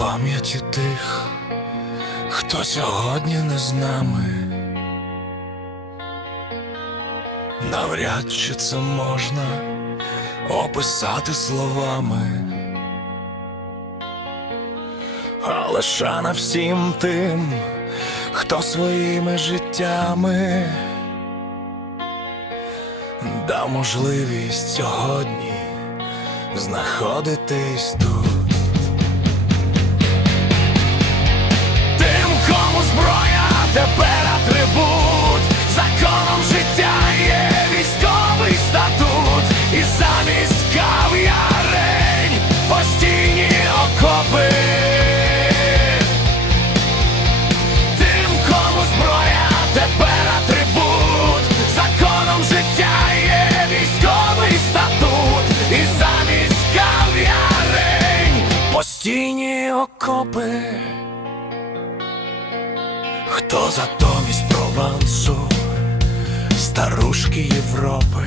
пам'яті тих, хто сьогодні не з нами. Навряд чи це можна описати словами. Але шана всім тим, хто своїми життями дав можливість сьогодні знаходитись тут. Зброя тепер атрибут, законом життя є військовий статут, і замість кав'ярень постійні окопи. Тим, кому зброя тепер атрибут, законом життя є військовий статут, і замість кав'ярень постійні окопи. Хто затомість Провансу, старушки Європи,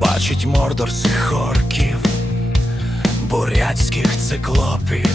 бачить мордорських орків, бурятських циклопів,